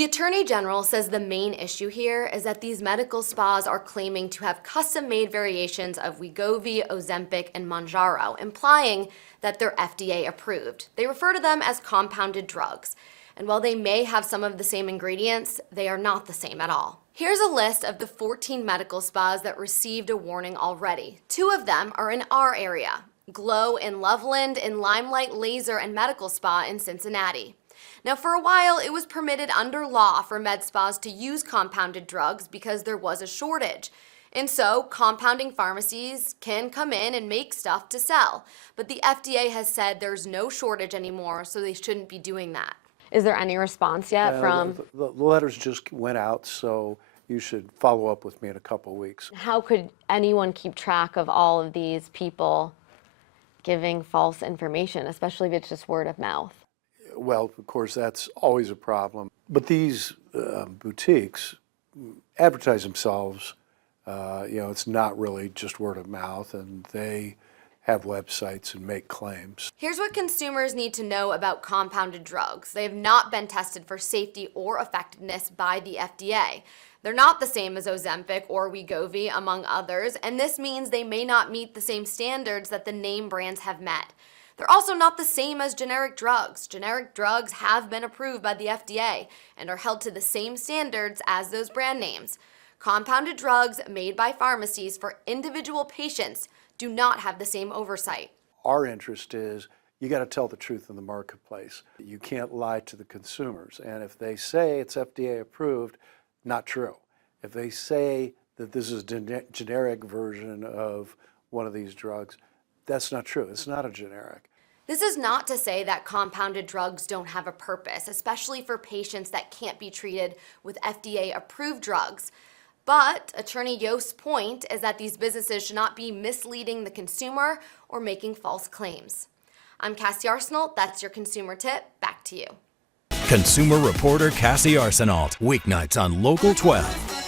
The Attorney General says the main issue here is that these medical spas are claiming to have custom-made variations of Wegovy, Ozempic, and Mounjaro, implying that they're FDA approved. They refer to them as compounded drugs. And while they may have some of the same ingredients, they are not the same at all. Here's a list of the 14 medical spas that received a warning already. 2 of them are in our area: Glow in Loveland and Limelight Laser and Medical Spa in Cincinnati. Now, for a while, it was permitted under law for med spas to use compounded drugs because there was a shortage. And so, compounding pharmacies can come in and make stuff to sell. But the FDA has said there's no shortage anymore, so they shouldn't be doing that. Is there any response yet from? The letters just went out, so you should follow up with me in a couple weeks. How could anyone keep track of all of these people giving false information, especially if it's just word of mouth? Well, of course, that's always a problem. But these boutiques advertise themselves. It's not really just word of mouth, and they have websites and make claims. Here's what consumers need to know about compounded drugs. They have not been tested for safety or effectiveness by the FDA. They're not the same as Ozempic or Wegovy, among others, and this means they may not meet the same standards that the name brands have met. They're also not the same as generic drugs. Generic drugs have been approved by the FDA and are held to the same standards as those brand names. Compounded drugs made by pharmacies for individual patients do not have the same oversight. Our interest is you got to tell the truth in the marketplace. You can't lie to the consumers. And if they say it's FDA approved, not true. If they say that this is a generic version of one of these drugs, that's not true. It's not a generic. This is not to say that compounded drugs don't have a purpose, especially for patients that can't be treated with FDA-approved drugs. But Attorney Yost's point is that these businesses should not be misleading the consumer or making false claims. I'm Cassie Arsenault. That's your consumer tip. Back to you. Consumer reporter Cassie Arsenault, weeknights on Local 12.